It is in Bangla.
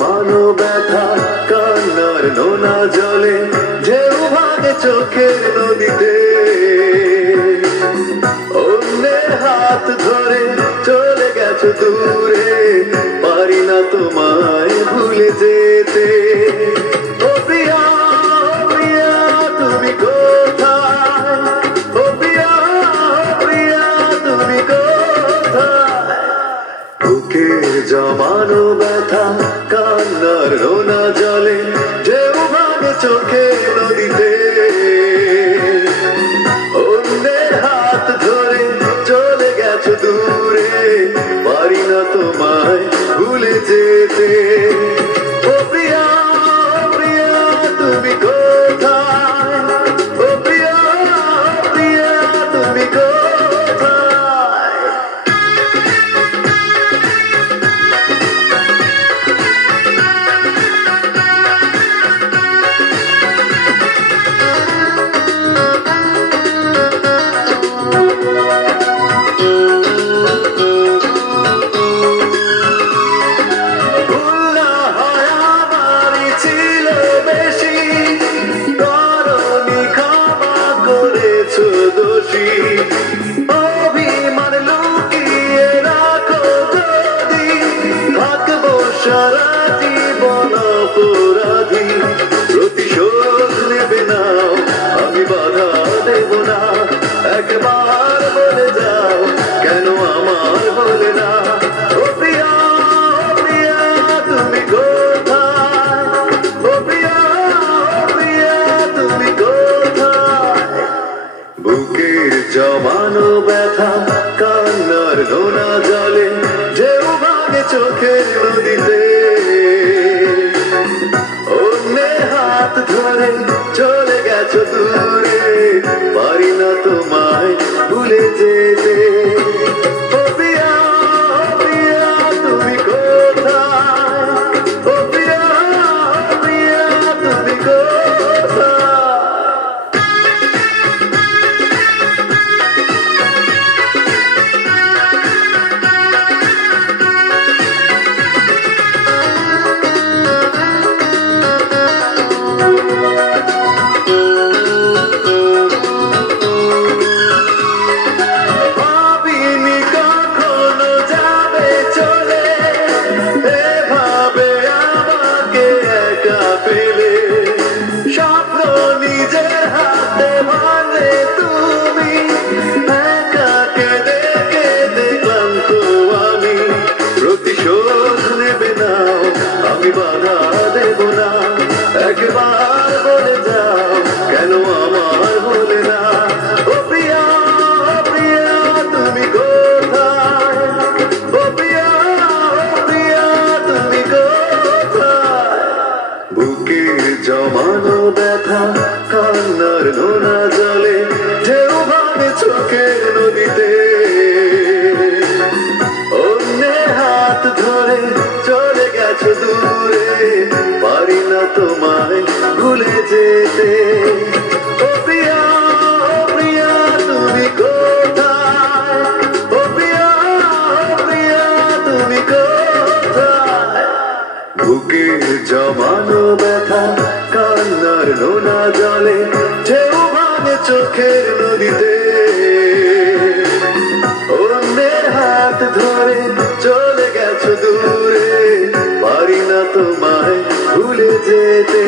জমানো ব্যথা কান্নার নোনা জলে ঢেউ ভাগে চোখের নদীতে অন্যের হাত ধরে চলে গেছো দূরে পারি না তোমায় ভুলে যেতে ও প্রিয়া প্রিয়া তুমি কোথায় ও প্রিয়া প্রিয়া তুমি কোথায় বুকের জমানো ব্যথা কান্নার রোনা জলে ঢেউ ভাগে চোখে নদীতে অন্যের হাত ধরে চলে গেছো দূরে পারি না তোমায় ভুলে যেতে ও প্রিয়া প্রিয়া তুমি কোথায় ও প্রিয়া প্রিয়া তুমি কোথায় দোষী অভিমান লুকিয়ে রাখো যদি থাকবো সারা জীবন অপরাধী প্রতিশোধ নেবে না আমি বাধা দেব না একবার বলে যাও কেন আমার বলে না ও প্রিয়া প্রিয়া তুমি কোথায় ও প্রিয়া প্রিয়া তুমি কোথায় বুকের জমানো ব্যথা কান্নার নোনা জলে ঢেউ ভাগে চোখের নদীতে অন্যের হাত ধরে চলে গেছো দূরে পারি না তোমায় ভুলে যেতে ও প্রিয়া প্রিয়া তুমি কোথায় ও প্রিয়া প্রিয়া তুমি কোথায় আমি বাধা দেব না একবার বলে যাও কেন আমার বলে না ও প্রিয়া প্রিয়া তুমি কোথায় ও প্রিয়া প্রিয়া তুমি কোথায় বুকের জমানো ব্যথা কান্নার নোনা জলে ঢেউ ভাগে চোখের নদীতে অন্যের হাত ধরে চলে গেছো দূরে পারি না তোমায় ভুলে যেতে ও প্রিয়া প্রিয়া তুমি কোথায় ও প্রিয়া প্রিয়া তুমি কোথায় বুকের জমানো ব্যথা কান্নার নোনা জলে ঢেউ ভাগে চোখের নদীতে অন্যের হাত ধরে চলে গেছো দূরে পারি না তোমায় ভুলে যেতে